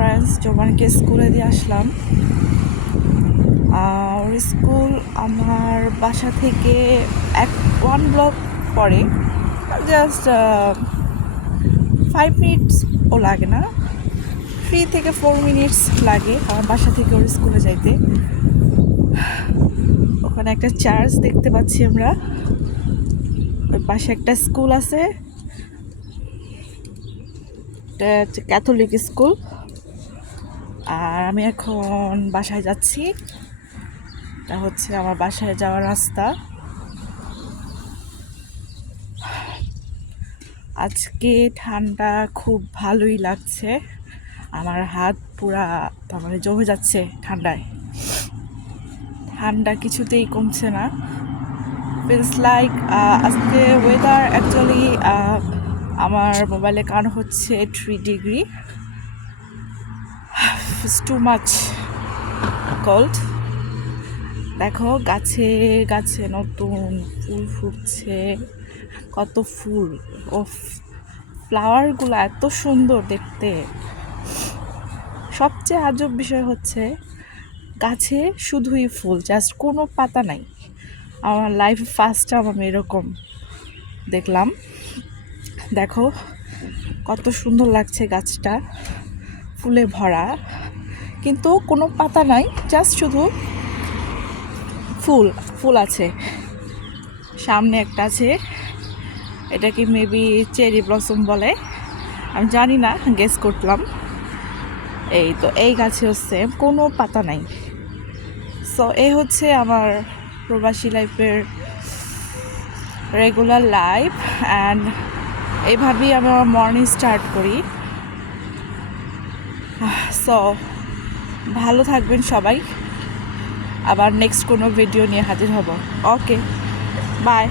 Friends, জোবানকে স্কুলে দিয়ে আসলাম। ওর school আমার বাসা থেকে 1 ব্লক পরে, জাস্ট 5 মিনিটসও লাগে না, 3 থেকে 4 মিনিটস লাগে আমার বাসা থেকে ওর স্কুলে যাইতে। ওখানে একটা চার্চ দেখতে পাচ্ছি আমরা, ওই পাশে একটা স্কুল আছে, এটা হচ্ছে ক্যাথলিক স্কুল। আর আমি এখন বাসায় যাচ্ছি, এটা হচ্ছে আমার বাসায় যাওয়ার রাস্তা। আজকে ঠান্ডা খুব ভালোই লাগছে, আমার হাত পুরা তার মানে জমে যাচ্ছে ঠান্ডায়। ঠান্ডা কিছুতেই কমছে না, ফিলস লাইক আজকে ওয়েদার অ্যাকচুয়ালি আমার মোবাইলে কান হচ্ছে 3 degree, it's too much cold. দেখো গাছে গাছে নতুন ফুল ফুটছে, কত ফুল, ও ফ্লাওয়ারগুলো এত সুন্দর দেখতে। সবচেয়ে আজব বিষয় হচ্ছে গাছে শুধুই ফুল, জাস্ট কোনো পাতা নাই। আমার লাইফে ফার্স্ট টাইম আমি এরকম দেখলাম। দেখো কত সুন্দর লাগছে, গাছটা ফুলে ভরা, কিন্তু কোনো পাতা নাই, জাস্ট শুধু ফুল ফুল আছে। সামনে একটা আছে, এটাকে মেবি চেরি ব্লসম বলে, আমি জানি না, গেস করলাম। এই তো এই গাছেও সেম, কোনো পাতা নাই। সো এই হচ্ছে আমার প্রবাসী লাইফের রেগুলার লাইফ, অ্যান্ড এইভাবেই আমি আমার মর্নিং স্টার্ট করি। সো ভালো থাকবেন সবাই, আবার নেক্সট কোনো ভিডিও নিয়ে হাজির হব। ওকে, বাই।